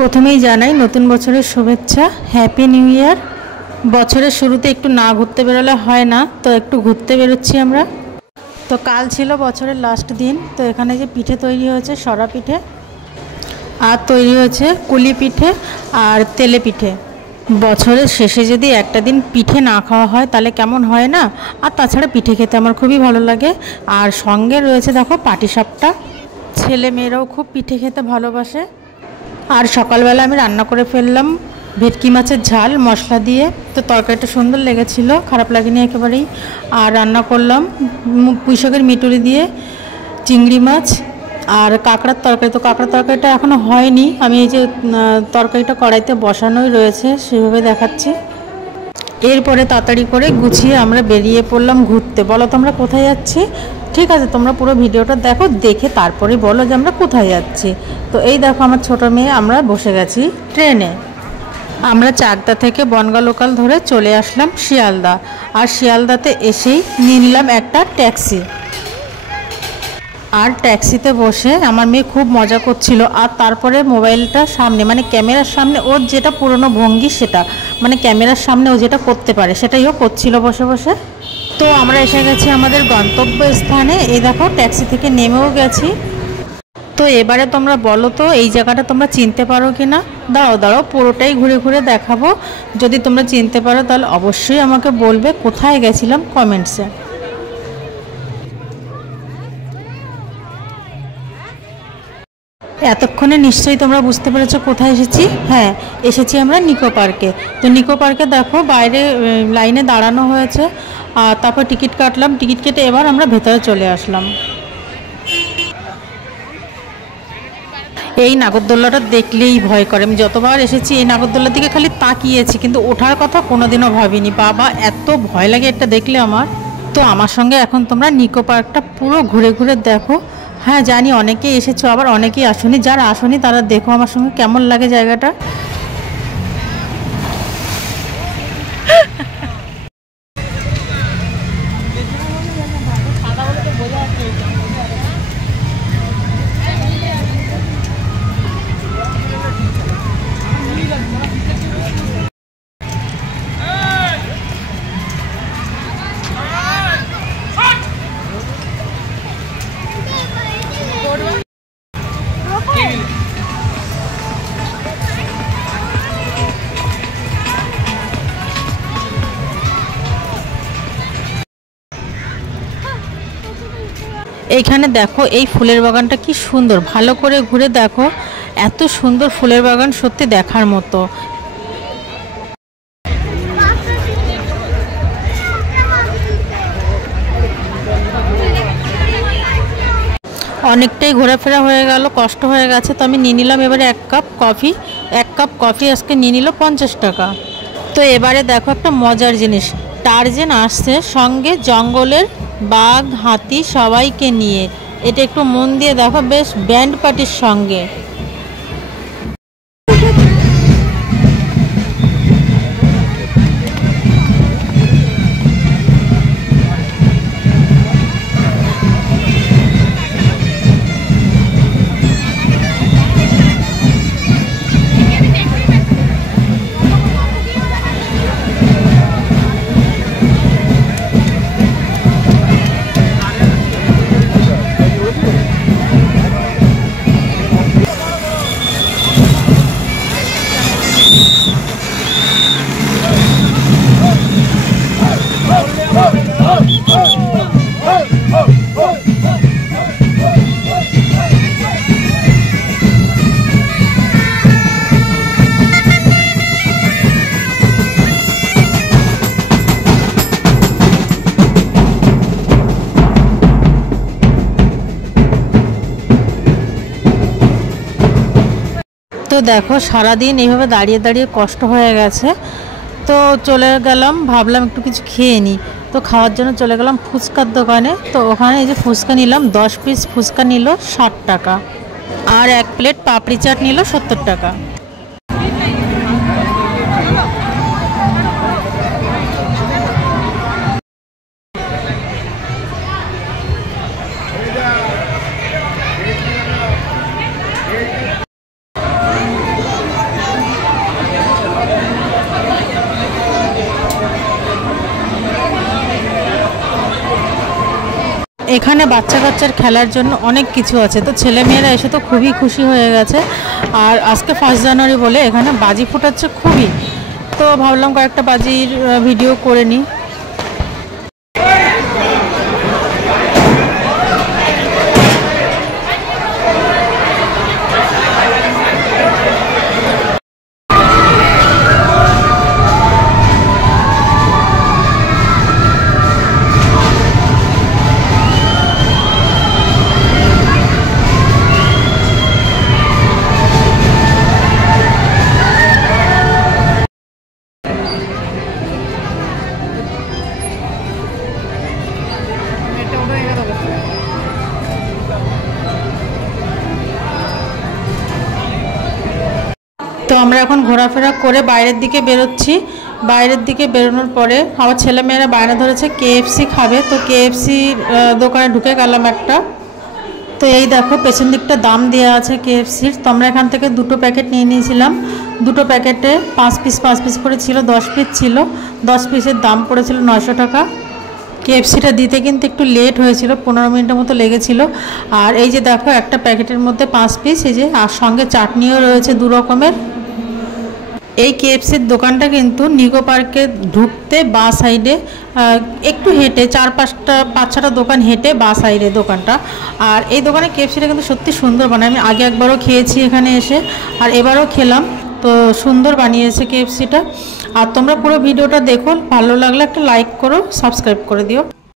প্রথমেই জানাই নতুন বছরের শুভেচ্ছা, হ্যাপি নিউ ইয়ার। বছরের শুরুতে একটু না ঘুরতে বেরোলে হয় না, তো একটু ঘুরতে বেরোচ্ছি আমরা। তো কাল ছিল বছরের লাস্ট দিন, তো এখানে যে পিঠে তৈরি হয়েছে সরা পিঠে, আর তৈরি হয়েছে কুলি পিঠে আর তেলে পিঠে। বছরের শেষে যদি একটা দিন পিঠে না খাওয়া হয় তাহলে কেমন হয় না। আর তাছাড়া পিঠে খেতে আমার খুবই ভালো লাগে। আর সঙ্গে রয়েছে দেখো পাটিসাপটা, ছেলে মেয়েরাও খুব পিঠে খেতে ভালোবাসে। আর সকালবেলা আমি রান্না করে ফেললাম ভেটকি মাছের ঝাল মশলা দিয়ে, তো তরকারিটা সুন্দর লেগেছিল, খারাপ লাগেনি একেবারেই। আর রান্না করলাম পুঁইশাকের মিটুরি দিয়ে চিংড়ি মাছ আর কাঁকড়ার তরকারি। তো কাঁকড়ার তরকারিটা এখনও হয়নি, আমি এই যে তরকারিটা কড়াইতে বসানোই রয়েছে সেভাবে দেখাচ্ছি। এরপরে তাড়াতাড়ি করে গুছিয়ে আমরা বেরিয়ে পড়লাম ঘুরতে। বলো তোমরা কোথায় যাচ্ছি? ঠিক আছে, তোমরা পুরো ভিডিওটা দেখো, দেখে তারপরে বলো যে আমরা কোথায় যাচ্ছি। তো এই দেখো আমার ছোট মেয়ে, আমরা বসে গেছি ট্রেনে। আমরা চাকদা থেকে বনগাঁ লোকাল ধরে চলে আসলাম শিয়ালদা। আর শিয়ালদাতে এসেই নিয়ে নিলাম একটা ট্যাক্সি। আর ট্যাক্সিতে বসে আমার মেয়ে খুব মজা করছিল। আর তারপরে মোবাইলটা সামনে, মানে ক্যামেরার সামনে ওর যেটা পুরনো ভঙ্গি সেটা, মানে ক্যামেরার সামনে ও যেটা করতে পারে সেটাই ও করছিল বসে বসে। তো আমরা এসে গেছি আমাদের গন্তব্য স্থানে। এই দেখো ট্যাক্সি থেকে নেমেও গেছি। তো এবারে তোমরা বলো তো এই জায়গাটা তোমরা চিনতে পারো কি না। দাঁড়াও দাঁড়াও, পুরোটাই ঘুরে ঘুরে দেখাবো। যদি তোমরা চিনতে পারো তাহলে অবশ্যই আমাকে বলবে কোথায় গেছিলাম কমেন্টসে। এতক্ষণে নিশ্চয়ই তোমরা বুঝতে পেরেছো কোথায় এসেছি। হ্যাঁ, এসেছি আমরা নিকো পার্কে। তো নিকো পার্কে দেখো বাইরে লাইনে দাঁড়ানো হয়েছে, আর তারপর টিকিট কাটলাম। টিকিট কেটে এবার আমরা ভেতরে চলে আসলাম। এই নাগরদোল্লাটা দেখলেই ভয় করে। আমি যতবার এসেছি এই নাগরদোল্লার দিকে খালি তাকিয়েছি, কিন্তু ওঠার কথা কোনোদিনও ভাবিনি। বাবা, এত ভয় লাগে এটা দেখলে আমার। তো আমার সঙ্গে এখন তোমরা নিকো পার্কটা পুরো ঘুরে ঘুরে দেখো। হ্যাঁ জানি অনেকেই এসেছো, আবার অনেকেই আসনি। যারা আসনি তারা দেখো আমার সঙ্গে কেমন লাগে জায়গাটা। এইখানে দেখো এই ফুলের বাগানটা কি সুন্দর, ভালো করে ঘুরে দেখো। এত সুন্দর ফুলের বাগান, সত্যি দেখার মতো। অনেকটাই ঘোরাফেরা হয়ে গেল, কষ্ট হয়ে গেছে, তো আমি নিয়ে নিলাম এবারে এক কাপ কফি। এক কাপ কফি আজকে নিয়ে নিল 50 টাকা। তো এবারে দেখো একটা মজার জিনিস, টার্জেন আসছে সঙ্গে জঙ্গলের বাঘ হাতি সবাইকে নিয়ে। এটা একটু মন দিয়ে দেখো, বেশ ব্যান্ড পার্টির সঙ্গে। তো দেখো সারাদিন এইভাবে দাঁড়িয়ে দাঁড়িয়ে কষ্ট হয়ে গেছে, তো চলে গেলাম, ভাবলাম একটু কিছু খেয়ে নিই। তো খাওয়ার জন্য চলে গেলাম ফুচকার দোকানে। তো ওখানে এই যে ফুচকা নিলাম, 10 পিস ফুচকা নিল 60 টাকা, আর এক প্লেট পাপড়ি চাট নিল 70 টাকা। এখানে বাচ্চা কাচ্চার খেলার জন্য অনেক কিছু আছে, তো ছেলেমেয়েরা এসে তো খুবই খুশি হয়ে গেছে। আর আজকে 1 জানুয়ারি বলে এখানে বাজি ফোটাচ্ছে খুবই, তো ভাবলাম কয়েকটা বাজির ভিডিও করে নিই। তো আমরা এখন ঘোরাফেরা করে বাইরের দিকে বেরোচ্ছি। বাইরের দিকে বেরোনোর পরে আমার ছেলেমেয়েরা বায়না ধরেছে কেএফসি খাবে, তো কেএফসি দোকানে ঢুকে গেলাম একটা। তো এই দেখো পেছন দিকটা দাম দেওয়া আছে কেএফসির। তো আমরা এখান থেকে 2টো প্যাকেট নিয়ে নিয়েছিলাম। 2টো প্যাকেটে 5 পিস করে ছিল, 10 পিস ছিল। 10 পিসের দাম পড়েছিল 900 টাকা। কেএফসিটা দিতে কিন্তু একটু লেট হয়েছিল, 15 মিনিটের মতো লেগেছিল। আর এই যে দেখো একটা প্যাকেটের মধ্যে 5 পিস, এই যে আর সঙ্গে চাটনিও রয়েছে 2 রকমের। এই কেএফসির দোকানটা কিন্তু নিকো পার্কে ঢুকতে বা সাইডে একটু হেঁটে 4-5টা দোকান হেঁটে বা সাইডে দোকানটা। আর এই দোকানে কেএফসিটা কিন্তু সত্যি সুন্দর বানায়। আমি আগে একবারও খেয়েছি এখানে এসে, আর এবারও খেলাম, তো সুন্দর বানিয়েছে কেএফসিটা। আর তোমরা পুরো ভিডিওটা দেখো, ভালো লাগলে একটা লাইক করো, সাবস্ক্রাইব করে দিও।